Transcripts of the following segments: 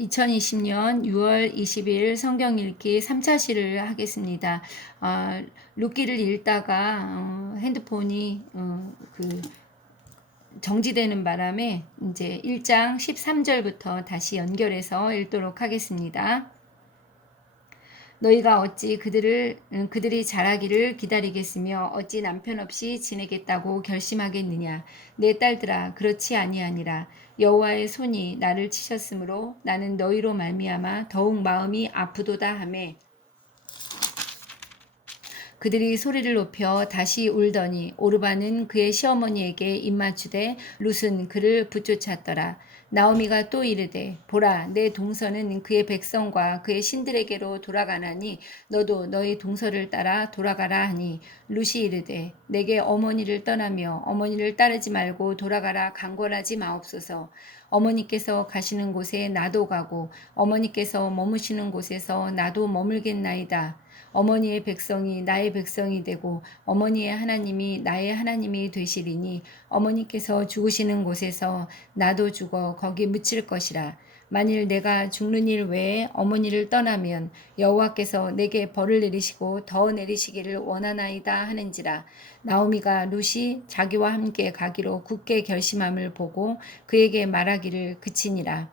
2020년 6월 20일 성경 읽기 3차 시를 하겠습니다. 룻기를 읽다가 핸드폰이 정지되는 바람에 이제 1장 13절부터 다시 연결해서 읽도록 하겠습니다. 너희가 어찌 그들이 자라기를 기다리겠으며 어찌 남편 없이 지내겠다고 결심하겠느냐. 내 딸들아, 그렇지 아니하니라. 여호와의 손이 나를 치셨으므로 나는 너희로 말미암아 더욱 마음이 아프도다 하매 그들이 소리를 높여 다시 울더니 오르바는 그의 시어머니에게 입맞추되 룻은 그를 붙쫓았더라. 나오미가 또 이르되 보라 내 동서는 그의 백성과 그의 신들에게로 돌아가나니 너도 너의 동서를 따라 돌아가라 하니 룻이 이르되 내게 어머니를 떠나며 어머니를 따르지 말고 돌아가라 강권하지 마옵소서. 어머니께서 가시는 곳에 나도 가고 어머니께서 머무시는 곳에서 나도 머물겠나이다. 어머니의 백성이 나의 백성이 되고 어머니의 하나님이 나의 하나님이 되시리니 어머니께서 죽으시는 곳에서 나도 죽어 거기 묻힐 것이라. 만일 내가 죽는 일 외에 어머니를 떠나면 여호와께서 내게 벌을 내리시고 더 내리시기를 원하나이다 하는지라. 나오미가 룻이 자기와 함께 가기로 굳게 결심함을 보고 그에게 말하기를 그치니라.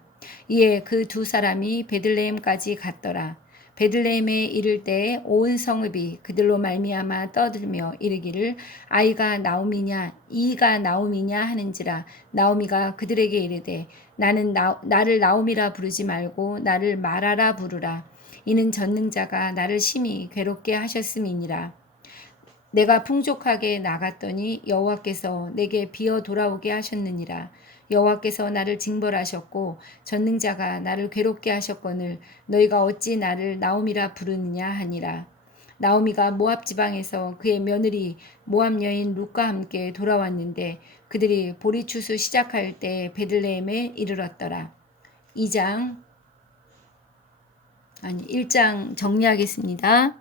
이에 그 두 사람이 베들레헴까지 갔더라. 베들레헴에 이를 때에 온 성읍이 그들로 말미암아 떠들며 이르기를 아이가 나오미냐 이가 나오미냐 하는지라. 나오미가 그들에게 이르되 나를 나오미라 부르지 말고 나를 마라라 부르라. 이는 전능자가 나를 심히 괴롭게 하셨음이니라. 내가 풍족하게 나갔더니 여호와께서 내게 비어 돌아오게 하셨느니라. 여호와께서 나를 징벌하셨고 전능자가 나를 괴롭게 하셨거늘 너희가 어찌 나를 나오미라 부르느냐 하니라. 나오미가 모압 지방에서 그의 며느리 모압 여인 룻과 함께 돌아왔는데 그들이 보리추수 시작할 때 베들레헴에 이르렀더라. 1장 정리하겠습니다.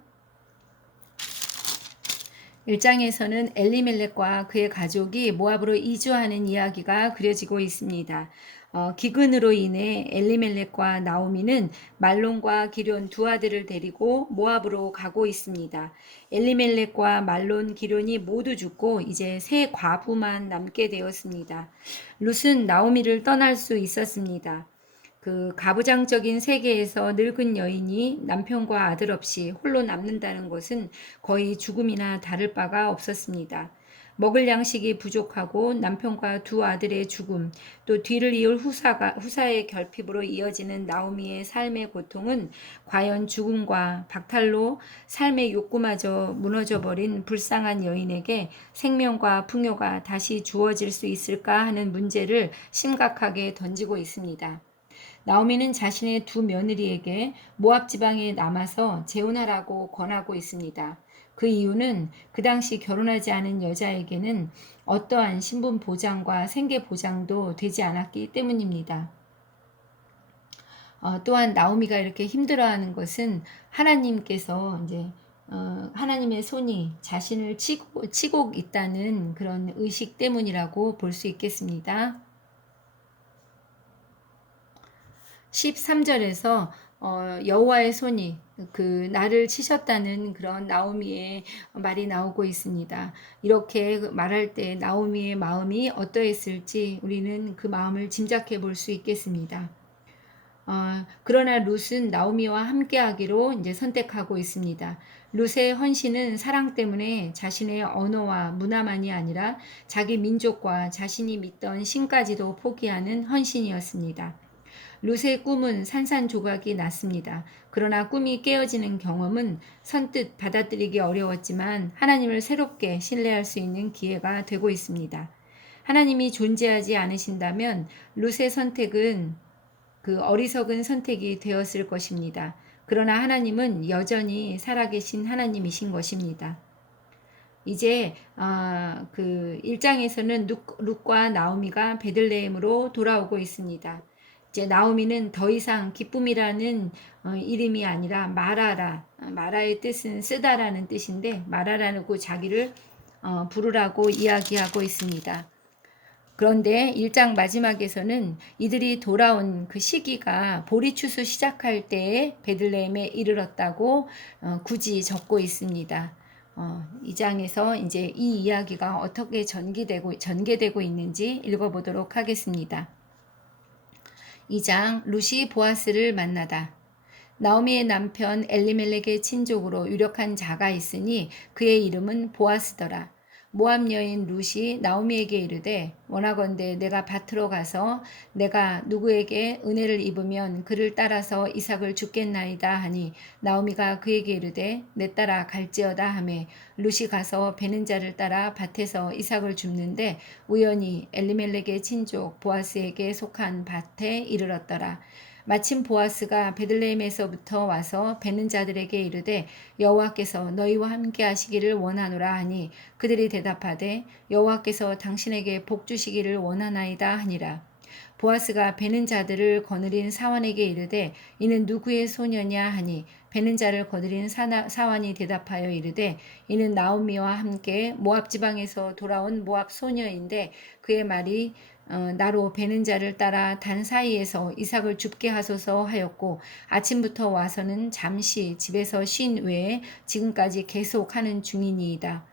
1장에서는 엘리멜렉과 그의 가족이 모압으로 이주하는 이야기가 그려지고 있습니다. 기근으로 인해 엘리멜렉과 나오미는 말론과 기럨 두 아들을 데리고 모압으로 가고 있습니다. 엘리멜렉과 말론, 기럨이 모두 죽고 이제 세 과부만 남게 되었습니다. 룻은 나오미를 떠날 수 있었습니다. 그 가부장적인 세계에서 늙은 여인이 남편과 아들 없이 홀로 남는다는 것은 거의 죽음이나 다를 바가 없었습니다. 먹을 양식이 부족하고 남편과 두 아들의 죽음, 또 뒤를 이을 후사의 결핍으로 이어지는 나오미의 삶의 고통은 과연 죽음과 박탈로 삶의 욕구마저 무너져버린 불쌍한 여인에게 생명과 풍요가 다시 주어질 수 있을까 하는 문제를 심각하게 던지고 있습니다. 나오미는 자신의 두 며느리에게 모압 지방에 남아서 재혼하라고 권하고 있습니다. 그 이유는 그 당시 결혼하지 않은 여자에게는 어떠한 신분 보장과 생계 보장도 되지 않았기 때문입니다. 또한 나오미가 이렇게 힘들어하는 것은 하나님께서 이제 하나님의 손이 자신을 치고 있다는 그런 의식 때문이라고 볼 수 있겠습니다. 13절에서 여호와의 손이 그 나를 치셨다는 그런 나오미의 말이 나오고 있습니다. 이렇게 말할 때 나오미의 마음이 어떠했을지 우리는 그 마음을 짐작해 볼 수 있겠습니다. 그러나 룻은 나오미와 함께하기로 이제 선택하고 있습니다. 룻의 헌신은 사랑 때문에 자신의 언어와 문화만이 아니라 자기 민족과 자신이 믿던 신까지도 포기하는 헌신이었습니다. 룻의 꿈은 산산조각이 났습니다. 그러나 꿈이 깨어지는 경험은 선뜻 받아들이기 어려웠지만 하나님을 새롭게 신뢰할 수 있는 기회가 되고 있습니다. 하나님이 존재하지 않으신다면 룻의 선택은 그 어리석은 선택이 되었을 것입니다. 그러나 하나님은 여전히 살아계신 하나님이신 것입니다. 이제 그 1장에서는 룻과 나오미가 베들레헴으로 돌아오고 있습니다. 이제 나오미는 더 이상 기쁨이라는 이름이 아니라 마라라. 마라의 뜻은 쓰다라는 뜻인데 마라라고 자기를 부르라고 이야기하고 있습니다. 그런데 1장 마지막에서는 이들이 돌아온 그 시기가 보리추수 시작할 때에 베들레헴에 이르렀다고 굳이 적고 있습니다. 이 장에서 이제 이 이야기가 어떻게 전개되고 있는지 읽어보도록 하겠습니다. 2장 룻이 보아스를 만나다. 나오미의 남편 엘리멜렉의 친족으로 유력한 자가 있으니 그의 이름은 보아스더라. 모압 여인 룻이 나오미에게 이르되 원하건대 내가 밭으로 가서 내가 누구에게 은혜를 입으면 그를 따라서 이삭을 줍겠나이다 하니 나오미가 그에게 이르되 내 따라 갈지어다 하매 룻이 가서 베는 자를 따라 밭에서 이삭을 줍는데 우연히 엘리멜렉의 친족 보아스에게 속한 밭에 이르렀더라. 마침 보아스가 베들레헴에서부터 와서 베는 자들에게 이르되 여호와께서 너희와 함께 하시기를 원하노라 하니 그들이 대답하되 여호와께서 당신에게 복 주시기를 원하나이다 하니라. 보아스가 베는 자들을 거느린 사환에게 이르되 이는 누구의 소녀냐 하니 베는 자를 거느린 사환이 대답하여 이르되 이는 나오미와 함께 모압 지방에서 돌아온 모압 소녀인데 그의 말이 나로 베는 자를 따라 단 사이에서 이삭을 줍게 하소서 하였고 아침부터 와서는 잠시 집에서 쉰 외에 지금까지 계속하는 중이니이다.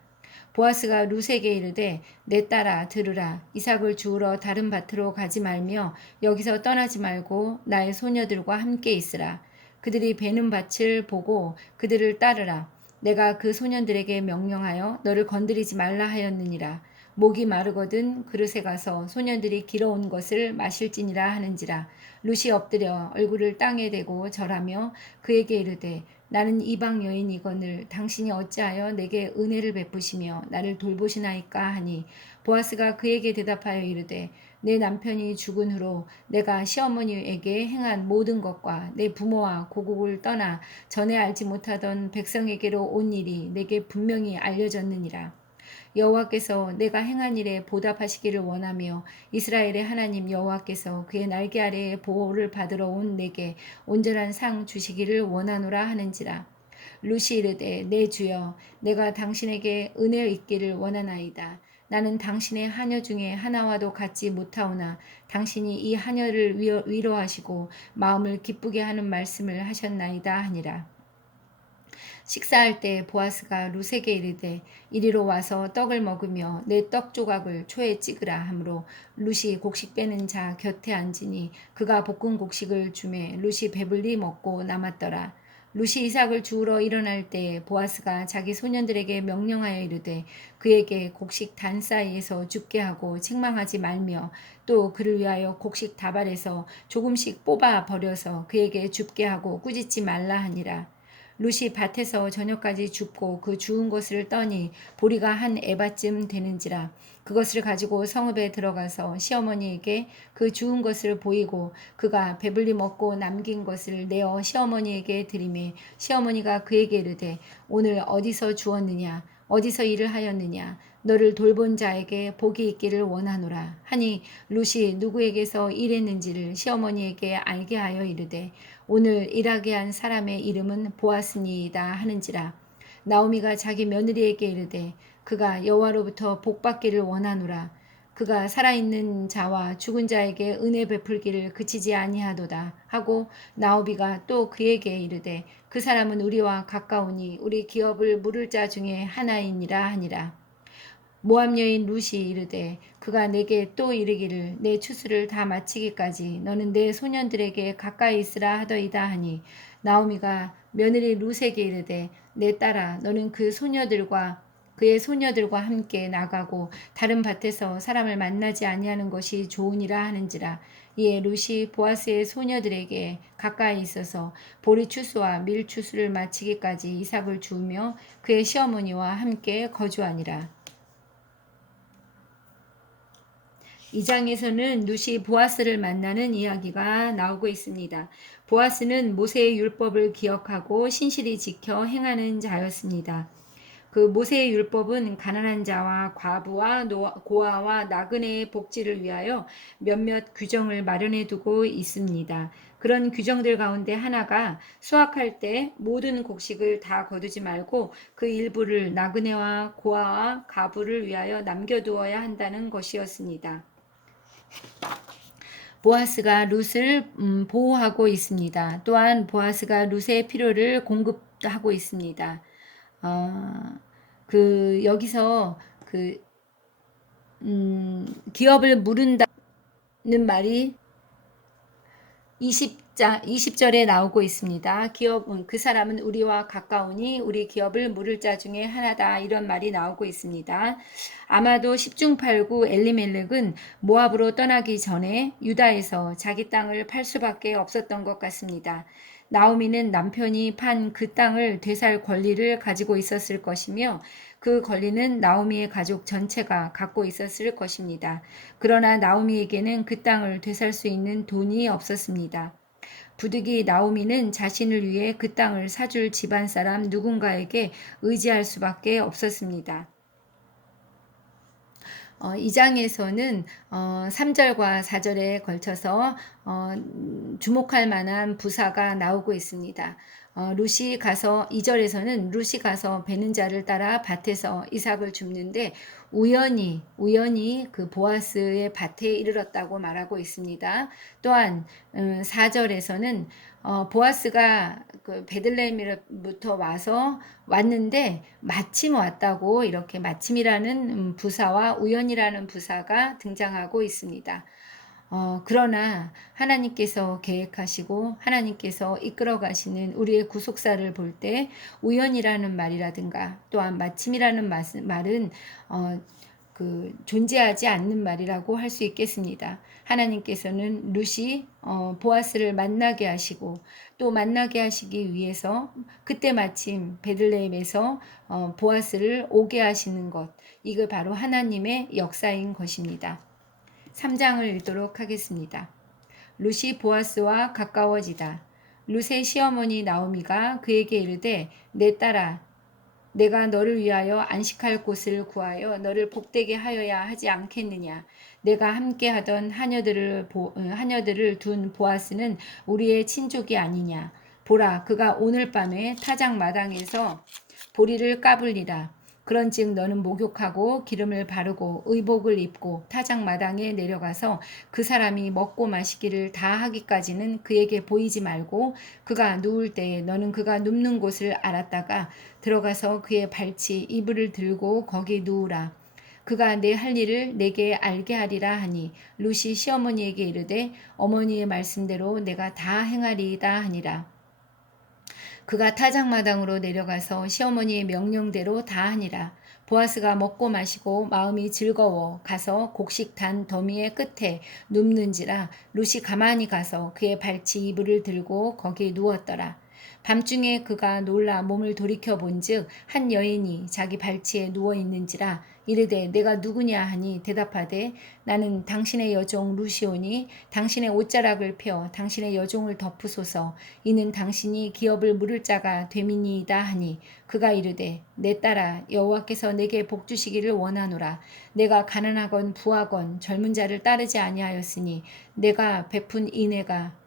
보아스가 룻에게 이르되 내 딸아 들으라 이삭을 주우러 다른 밭으로 가지 말며 여기서 떠나지 말고 나의 소녀들과 함께 있으라. 그들이 베는 밭을 보고 그들을 따르라. 내가 그 소년들에게 명령하여 너를 건드리지 말라 하였느니라. 목이 마르거든 그릇에 가서 소년들이 길어온 것을 마실지니라 하는지라. 룻이 엎드려 얼굴을 땅에 대고 절하며 그에게 이르되 나는 이방 여인이거늘 당신이 어찌하여 내게 은혜를 베푸시며 나를 돌보시나이까 하니 보아스가 그에게 대답하여 이르되 내 남편이 죽은 후로 내가 시어머니에게 행한 모든 것과 내 부모와 고국을 떠나 전에 알지 못하던 백성에게로 온 일이 내게 분명히 알려졌느니라. 여호와께서 내가 행한 일에 보답하시기를 원하며 이스라엘의 하나님 여호와께서 그의 날개 아래에 보호를 받으러 온 내게 온전한 상 주시기를 원하노라 하는지라. 룻이 이르되 내 주여 내가 당신에게 은혜 있기를 원하나이다. 나는 당신의 하녀 중에 하나와도 같지 못하오나 당신이 이 하녀를 위로하시고 마음을 기쁘게 하는 말씀을 하셨나이다 하니라. 식사할 때 보아스가 룻에게 이르되 이리로 와서 떡을 먹으며 내 떡 조각을 초에 찍으라 하므로 룻이 곡식 빼는 자 곁에 앉으니 그가 볶은 곡식을 주매 룻이 배불리 먹고 남았더라. 룻이 이삭을 주우러 일어날 때 보아스가 자기 소년들에게 명령하여 이르되 그에게 곡식 단 사이에서 죽게 하고 책망하지 말며 또 그를 위하여 곡식 다발에서 조금씩 뽑아 버려서 그에게 줍게 하고 꾸짖지 말라 하니라. 룻이 밭에서 저녁까지 줍고 그 주운 것을 떠니 보리가 한 에바쯤 되는지라. 그것을 가지고 성읍에 들어가서 시어머니에게 그 주운 것을 보이고 그가 배불리 먹고 남긴 것을 내어 시어머니에게 드리매 시어머니가 그에게 이르되 오늘 어디서 주었느냐 어디서 일을 하였느냐 너를 돌본 자에게 복이 있기를 원하노라 하니 룻이 누구에게서 일했는지를 시어머니에게 알게 하여 이르되 오늘 일하게 한 사람의 이름은 보아스니이다 하는지라. 나오미가 자기 며느리에게 이르되 그가 여호와로부터 복받기를 원하노라. 그가 살아있는 자와 죽은 자에게 은혜 베풀기를 그치지 아니하도다 하고 나오미가 또 그에게 이르되 그 사람은 우리와 가까우니 우리 기업을 물을 자 중에 하나이니라 하니라. 모압 여인 룻이 이르되 그가 내게 또 이르기를 내 추수를 다 마치기까지 너는 내 소년들에게 가까이 있으라 하더이다 하니 나오미가 며느리 룻에게 이르되 내 딸아 너는 그의 소녀들과 함께 나가고 다른 밭에서 사람을 만나지 아니하는 것이 좋으니라 하는지라. 이에 룻이 보아스의 소녀들에게 가까이 있어서 보리 추수와 밀 추수를 마치기까지 이삭을 주우며 그의 시어머니와 함께 거주하니라. 2장에서는 룻이 보아스를 만나는 이야기가 나오고 있습니다. 보아스는 모세의 율법을 기억하고 신실히 지켜 행하는 자였습니다. 그 모세의 율법은 가난한 자와 과부와 고아와 나그네의 복지를 위하여 몇몇 규정을 마련해 두고 있습니다. 그런 규정들 가운데 하나가 수확할 때 모든 곡식을 다 거두지 말고 그 일부를 나그네와 고아와 과부를 위하여 남겨두어야 한다는 것이었습니다. 보아스가 룻을 보호하고 있습니다. 또한 보아스가 룻의 필요를 공급하고 있습니다. 여기서 기업을 물은다는 말이 20절에 나오고 있습니다. 그 사람은 우리와 가까우니 우리 기업을 물을 자 중에 하나다. 이런 말이 나오고 있습니다. 아마도 10중 8구 엘리멜렉은 모압으로 떠나기 전에 유다에서 자기 땅을 팔 수밖에 없었던 것 같습니다. 나오미는 남편이 판 그 땅을 되살 권리를 가지고 있었을 것이며 그 권리는 나오미의 가족 전체가 갖고 있었을 것입니다. 그러나 나오미에게는 그 땅을 되살 수 있는 돈이 없었습니다. 부득이 나오미는 자신을 위해 그 땅을 사줄 집안 사람 누군가에게 의지할 수밖에 없었습니다. 이 장에서는 3절과 4절에 걸쳐서 주목할 만한 부사가 나오고 있습니다. 룻이 가서 2절에서는 룻이 가서 베는 자를 따라 밭에서 이삭을 줍는데 우연히 그 보아스의 밭에 이르렀다고 말하고 있습니다. 또한 4절에서는 보아스가 그 베들레헴부터 왔는데 마침 왔다고 이렇게 마침이라는 부사와 우연이라는 부사가 등장하고 있습니다. 그러나 하나님께서 계획하시고 하나님께서 이끌어 가시는 우리의 구속사를 볼 때 우연이라는 말이라든가 또한 마침이라는 말은 존재하지 않는 말이라고 할 수 있겠습니다. 하나님께서는 룻이 보아스를 만나게 하시고 또 만나게 하시기 위해서 그때 마침 베들레헴에서 보아스를 오게 하시는 것, 이거 바로 하나님의 역사인 것입니다. 3장을 읽도록 하겠습니다. 룻이 보아스와 가까워지다. 룻의 시어머니 나오미가 그에게 이르되 내 딸아 내가 너를 위하여 안식할 곳을 구하여 너를 복되게 하여야 하지 않겠느냐. 내가 함께 하던 하녀들을 둔 보아스는 우리의 친족이 아니냐. 보라 그가 오늘 밤에 타작 마당에서 보리를 까불리라. 그런즉 너는 목욕하고 기름을 바르고 의복을 입고 타작 마당에 내려가서 그 사람이 먹고 마시기를 다 하기까지는 그에게 보이지 말고 그가 누울 때에 너는 그가 눕는 곳을 알았다가 들어가서 그의 발치 이불을 들고 거기 누우라. 그가 내 할 일을 내게 알게 하리라 하니 룻이 시어머니에게 이르되 어머니의 말씀대로 내가 다 행하리이다 하니라. 그가 타작마당으로 내려가서 시어머니의 명령대로 다 하니라. 보아스가 먹고 마시고 마음이 즐거워 가서 곡식 단 더미의 끝에 눕는지라 룻이 가만히 가서 그의 발치 이불을 들고 거기에 누웠더라. 밤중에 그가 놀라 몸을 돌이켜 본즉 한 여인이 자기 발치에 누워 있는지라 이르되 내가 누구냐 하니 대답하되 나는 당신의 여종 루시오니 당신의 옷자락을 펴 당신의 여종을 덮으소서 이는 당신이 기업을 물을 자가 됨이니이다 하니 그가 이르되 내 딸아 여호와께서 내게 복 주시기를 원하노라 내가 가난하건 부하건 젊은 자를 따르지 아니하였으니 내가 베푼 인애가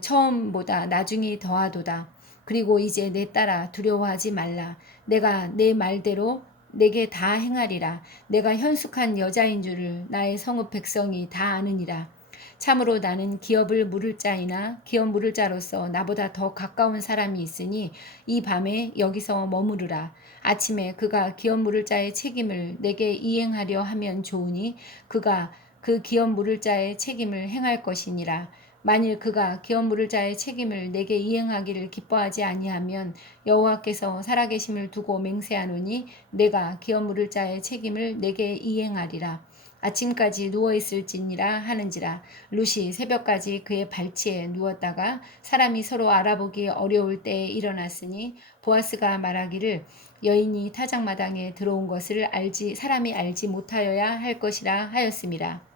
처음보다 나중이 더하도다. 그리고 이제 내 딸아 두려워하지 말라. 내가 내 말대로 내게 다 행하리라. 내가 현숙한 여자인 줄을 나의 성읍 백성이 다 아느니라. 참으로 나는 기업을 물을 자이나 기업 물을 자로서 나보다 더 가까운 사람이 있으니 이 밤에 여기서 머무르라. 아침에 그가 기업 물을 자의 책임을 내게 이행하려 하면 좋으니 그가 그 기업 물을 자의 책임을 행할 것이니라. 만일 그가 기업 물을 자의 책임을 내게 이행하기를 기뻐하지 아니하면 여호와께서 살아계심을 두고 맹세하노니 내가 기업 물을 자의 책임을 내게 이행하리라. 아침까지 누워있을지니라 하는지라. 룻이 새벽까지 그의 발치에 누웠다가 사람이 서로 알아보기 어려울 때에 일어났으니 보아스가 말하기를 여인이 타작마당에 들어온 것을 사람이 알지 못하여야 할 것이라 하였음이라.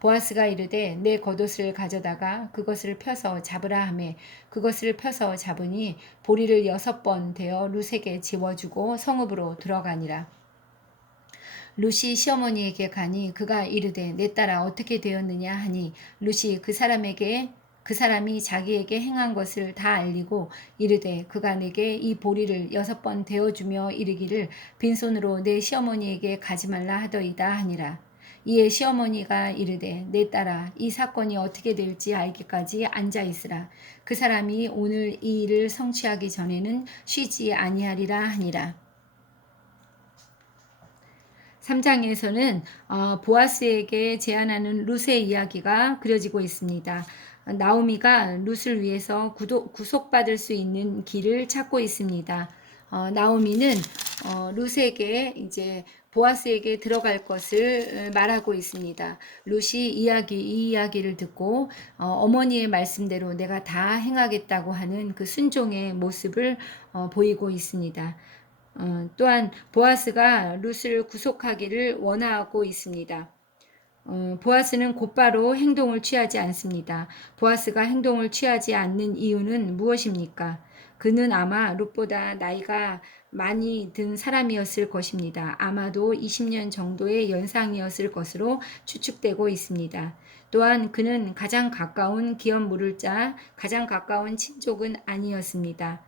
보아스가 이르되 내 겉옷을 가져다가 그것을 펴서 잡으라 하매 그것을 펴서 잡으니 보리를 6번 되어 룻에게 지워주고 성읍으로 들어가니라. 룻이 시어머니에게 가니 그가 이르되 내 딸아 어떻게 되었느냐 하니 룻이 그 사람이 자기에게 행한 것을 다 알리고 이르되 그가 내게 이 보리를 6번 되어주며 이르기를 빈손으로 내 시어머니에게 가지 말라 하더이다 하니라. 이에 시어머니가 이르되 내 딸아 이 사건이 어떻게 될지 알기까지 앉아 있으라. 그 사람이 오늘 이 일을 성취하기 전에는 쉬지 아니하리라 하니라. 3장에서는 보아스에게 제안하는 룻의 이야기가 그려지고 있습니다. 나오미가 룻을 위해서 구속받을 수 있는 길을 찾고 있습니다. 나오미는 룻에게 이제 보아스에게 들어갈 것을 말하고 있습니다. 룻이 이 이야기를 듣고 어머니의 말씀대로 내가 다 행하겠다고 하는 그 순종의 모습을 보이고 있습니다. 또한 보아스가 룻을 구속하기를 원하고 있습니다. 보아스는 곧바로 행동을 취하지 않습니다. 보아스가 행동을 취하지 않는 이유는 무엇입니까? 그는 아마 룻보다 나이가 많이 든 사람이었을 것입니다. 아마도 20년 정도의 연상이었을 것으로 추측되고 있습니다. 또한 그는 가장 가까운 기업 물을 자, 가장 가까운 친족은 아니었습니다.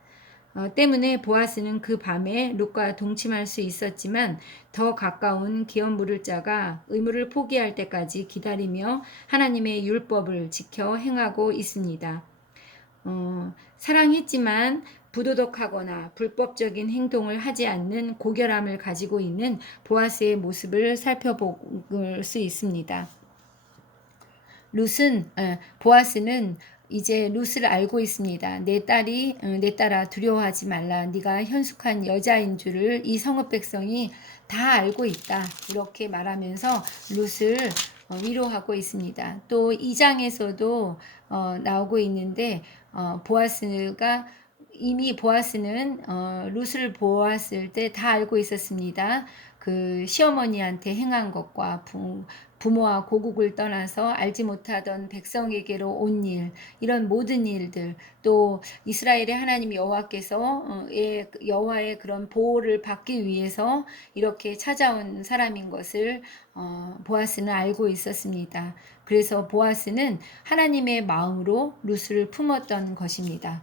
때문에 보아스는 그 밤에 룻과 동침할 수 있었지만 더 가까운 기업 물을 자가 의무를 포기할 때까지 기다리며 하나님의 율법을 지켜 행하고 있습니다. 사랑했지만 부도덕하거나 불법적인 행동을 하지 않는 고결함을 가지고 있는 보아스의 모습을 살펴볼 수 있습니다. 보아스는 이제 룻을 알고 있습니다. 내 딸아 두려워하지 말라. 네가 현숙한 여자인 줄을 이 성읍 백성이 다 알고 있다. 이렇게 말하면서 룻을 위로하고 있습니다. 또 2장에서도 나오고 있는데 이미 보아스는 룻을 보았을 때 다 알고 있었습니다. 그 시어머니한테 행한 것과 부모와 고국을 떠나서 알지 못하던 백성에게로 온 일, 이런 모든 일들, 또 이스라엘의 하나님 여호와께서 여호와의 그런 보호를 받기 위해서 이렇게 찾아온 사람인 것을 보아스는 알고 있었습니다. 그래서 보아스는 하나님의 마음으로 룻을 품었던 것입니다.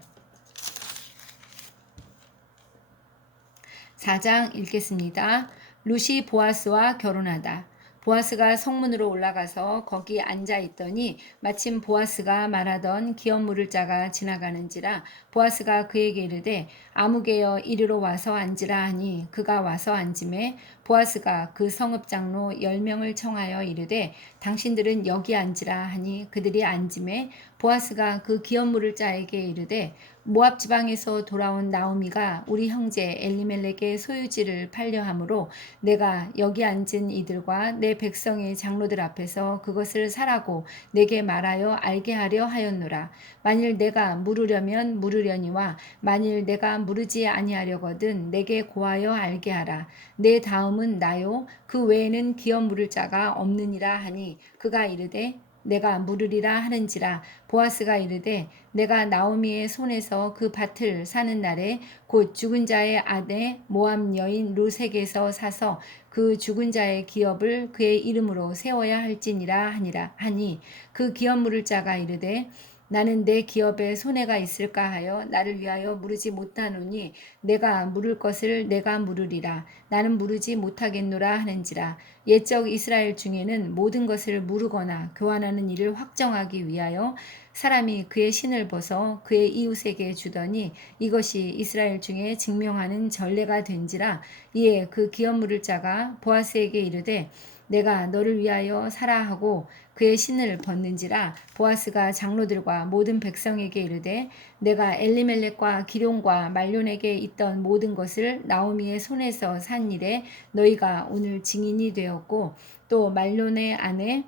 4장 읽겠습니다. 룻이 보아스와 결혼하다. 보아스가 성문으로 올라가서 거기 앉아 있더니 마침 보아스가 말하던 기업 물을 자가 지나가는지라. 보아스가 그에게 이르되 아무개여 이리로 와서 앉으라 하니 그가 와서 앉음에 보아스가 그 성읍 장로 10명을 청하여 이르되 당신들은 여기 앉으라 하니 그들이 앉음에 보아스가 그 기업 물을 자에게 이르되 모압 지방에서 돌아온 나오미가 우리 형제 엘리멜렉의 소유지를 팔려 함으로 내가 여기 앉은 이들과 내 백성의 장로들 앞에서 그것을 사라고 내게 말하여 알게 하려 하였노라. 만일 내가 물으려면 물으려니와 만일 내가 물으지 아니하려거든 내게 고하여 알게 하라. 내 다음은 나요 그 외에는 기업 물을 자가 없느니라 하니 그가 이르되 내가 물으리라 하는지라. 보아스가 이르되 내가 나오미의 손에서 그 밭을 사는 날에 곧 죽은 자의 아내 모압 여인 룻에게서 사서 그 죽은 자의 기업을 그의 이름으로 세워야 할지니라 하니 그 기업 물을 자가 이르되 나는 내 기업에 손해가 있을까 하여 나를 위하여 물으지 못하노니 내가 물을 것을 내가 물으리라. 나는 물으지 못하겠노라 하는지라. 옛적 이스라엘 중에는 모든 것을 물으거나 교환하는 일을 확정하기 위하여 사람이 그의 신을 벗어 그의 이웃에게 주더니 이것이 이스라엘 중에 증명하는 전례가 된지라. 이에 그 기업 물을 자가 보아스에게 이르되 내가 너를 위하여 사라 하고 그의 신을 벗는지라. 보아스가 장로들과 모든 백성에게 이르되 내가 엘리멜렉과 기럯과 말론에게 있던 모든 것을 나오미의 손에서 산 일에 너희가 오늘 증인이 되었고 또 말론의 아내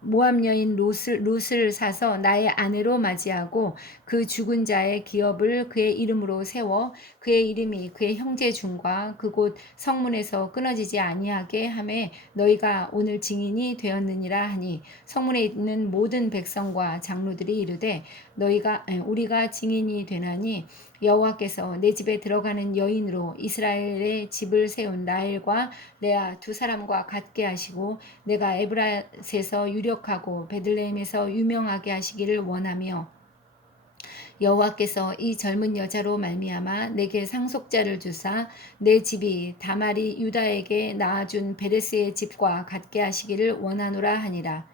모압 여인 룻을 사서 나의 아내로 맞이하고 그 죽은 자의 기업을 그의 이름으로 세워 그의 이름이 그의 형제 중과 그곳 성문에서 끊어지지 아니하게 하매 너희가 오늘 증인이 되었느니라 하니 성문에 있는 모든 백성과 장로들이 이르되 우리가 증인이 되나니 여호와께서 내 집에 들어가는 여인으로 이스라엘의 집을 세운 라헬과 레아 두 사람과 같게 하시고 내가 에브라스에서 유력하고 베들레헴에서 유명하게 하시기를 원하며 여호와께서 이 젊은 여자로 말미암아 내게 상속자를 주사 내 집이 다말이 유다에게 낳아준 베레스의 집과 같게 하시기를 원하노라 하니라.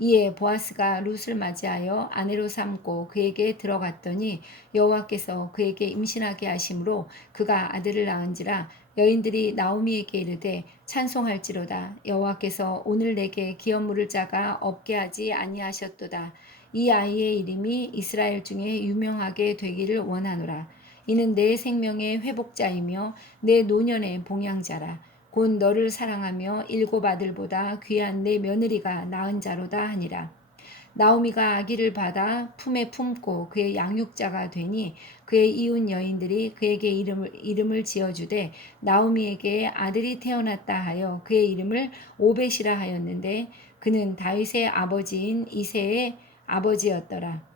이에 보아스가 룻을 맞이하여 아내로 삼고 그에게 들어갔더니 여호와께서 그에게 임신하게 하심으로 그가 아들을 낳은지라. 여인들이 나오미에게 이르되 찬송할지로다. 여호와께서 오늘 내게 기업물을 짜가 없게 하지 아니하셨도다. 이 아이의 이름이 이스라엘 중에 유명하게 되기를 원하노라. 이는 내 생명의 회복자이며 내 노년의 봉양자라. 곧 너를 사랑하며 일곱 아들보다 귀한 내 며느리가 낳은 자로다 하니라. 나오미가 아기를 받아 품에 품고 그의 양육자가 되니 그의 이웃 여인들이 그에게 이름을 지어주되 나오미에게 아들이 태어났다 하여 그의 이름을 오벳이라 하였는데 그는 다윗의 아버지인 이새의 아버지였더라.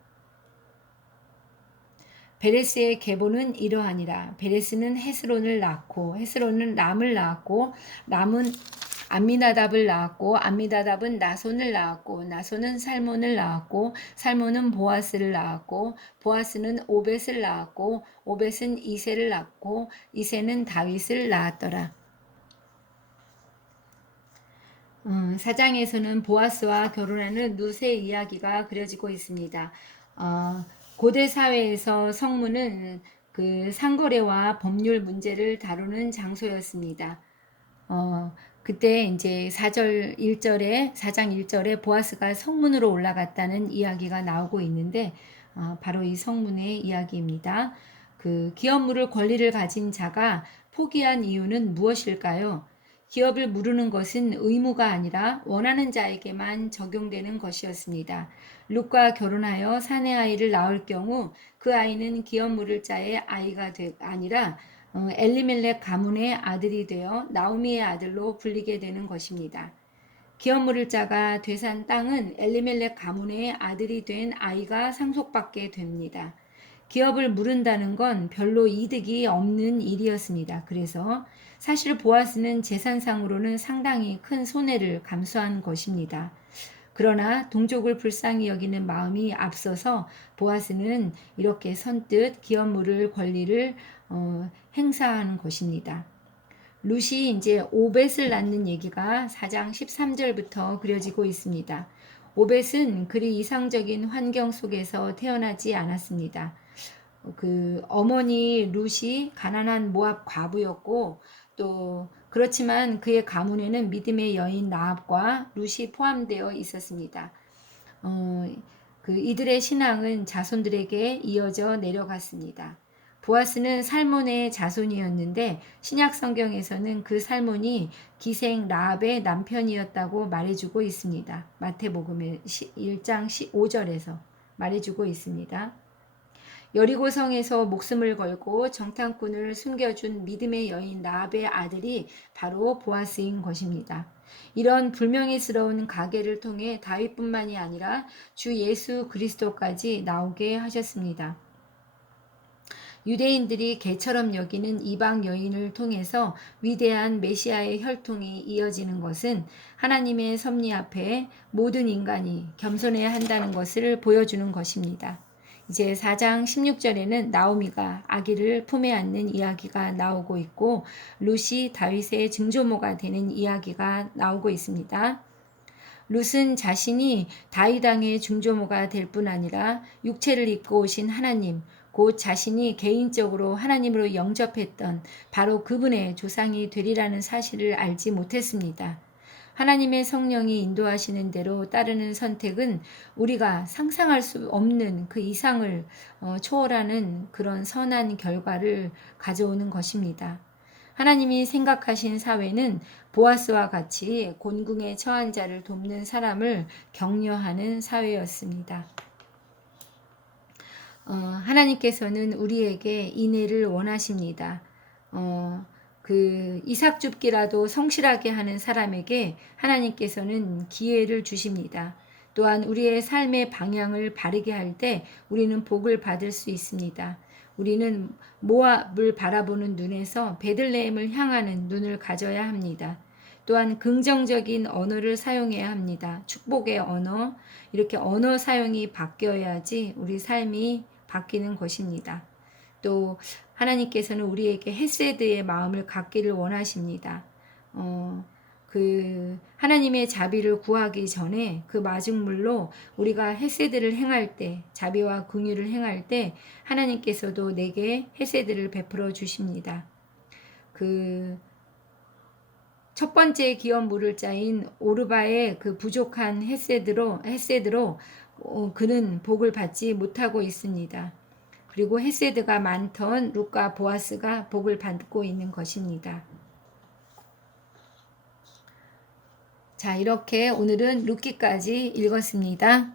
베레스의 계보는 이러하니라. 베레스는 헤스론을 낳고 헤스론은 람을 낳았고 람은 암미나답을 낳았고 암미나답은 나손을 낳았고 나손은 살몬을 낳았고 살몬은 보아스를 낳았고 보아스는 오벳을 낳았고 오벳은 이새를 낳고 이새는 다윗을 낳았더라. 4장에서는 보아스와 결혼하는 룻의 이야기가 그려지고 있습니다. 고대 사회에서 성문은 그 상거래와 법률 문제를 다루는 장소였습니다. 그때 이제 4장 1절에 보아스가 성문으로 올라갔다는 이야기가 나오고 있는데 바로 이 성문의 이야기입니다. 그 기업물을 권리를 가진 자가 포기한 이유는 무엇일까요? 기업을 무르는 것은 의무가 아니라 원하는 자에게만 적용되는 것이었습니다. 룻과 결혼하여 사내 아이를 낳을 경우 그 아이는 기업 물을 자의 아이가 아니라 엘리멜렉 가문의 아들이 되어 나오미의 아들로 불리게 되는 것입니다. 기업 물을 자가 되산 땅은 엘리멜렉 가문의 아들이 된 아이가 상속받게 됩니다. 기업을 무른다는 건 별로 이득이 없는 일이었습니다. 그래서 사실 보아스는 재산상으로는 상당히 큰 손해를 감수한 것입니다. 그러나 동족을 불쌍히 여기는 마음이 앞서서 보아스는 이렇게 선뜻 기업 물을 권리를 행사하는 것입니다. 룻이 이제 오벳을 낳는 얘기가 4장 13절부터 그려지고 있습니다. 오벳은 그리 이상적인 환경 속에서 태어나지 않았습니다. 그 어머니 룻이 가난한 모압 과부였고 또 그렇지만 그의 가문에는 믿음의 여인 라합과 룻이 포함되어 있었습니다. 그 이들의 신앙은 자손들에게 이어져 내려갔습니다. 보아스는 살몬의 자손이었는데 신약 성경에서는 그 살몬이 기생 라합의 남편이었다고 말해주고 있습니다. 마태복음 1장 5절에서 말해주고 있습니다. 여리고성에서 목숨을 걸고 정탐꾼을 숨겨준 믿음의 여인 라합의 아들이 바로 보아스인 것입니다. 이런 불명예스러운 가계를 통해 다윗뿐만이 아니라 주 예수 그리스도까지 나오게 하셨습니다. 유대인들이 개처럼 여기는 이방 여인을 통해서 위대한 메시아의 혈통이 이어지는 것은 하나님의 섭리 앞에 모든 인간이 겸손해야 한다는 것을 보여주는 것입니다. 이제 4장 16절에는 나오미가 아기를 품에 안는 이야기가 나오고 있고 룻이 다윗의 증조모가 되는 이야기가 나오고 있습니다. 룻은 자신이 다윗 왕의 증조모가 될 뿐 아니라 육체를 입고 오신 하나님, 곧 자신이 개인적으로 하나님으로 영접했던 바로 그분의 조상이 되리라는 사실을 알지 못했습니다. 하나님의 성령이 인도하시는 대로 따르는 선택은 우리가 상상할 수 없는 그 이상을 초월하는 그런 선한 결과를 가져오는 것입니다. 하나님이 생각하신 사회는 보아스와 같이 곤궁에 처한 자를 돕는 사람을 격려하는 사회였습니다. 하나님께서는 우리에게 인애를 원하십니다. 그 이삭 줍기라도 성실하게 하는 사람에게 하나님께서는 기회를 주십니다. 또한 우리의 삶의 방향을 바르게 할 때 우리는 복을 받을 수 있습니다. 우리는 모압을 바라보는 눈에서 베들레헴을 향하는 눈을 가져야 합니다. 또한 긍정적인 언어를 사용해야 합니다. 축복의 언어, 이렇게 언어 사용이 바뀌어야지 우리 삶이 바뀌는 것입니다. 또 하나님께서는 우리에게 헤세드의 마음을 갖기를 원하십니다. 하나님의 자비를 구하기 전에 그 마중물로 우리가 헤세드를 행할 때, 자비와 긍휼을 행할 때 하나님께서도 내게 헤세드를 베풀어 주십니다. 첫 번째 기업 물을 자인 오르바의 그 부족한 헤세드로 그는 복을 받지 못하고 있습니다. 그리고 헤세드가 많던 룻과 보아스가 복을 받고 있는 것입니다. 자, 이렇게 오늘은 룻기까지 읽었습니다.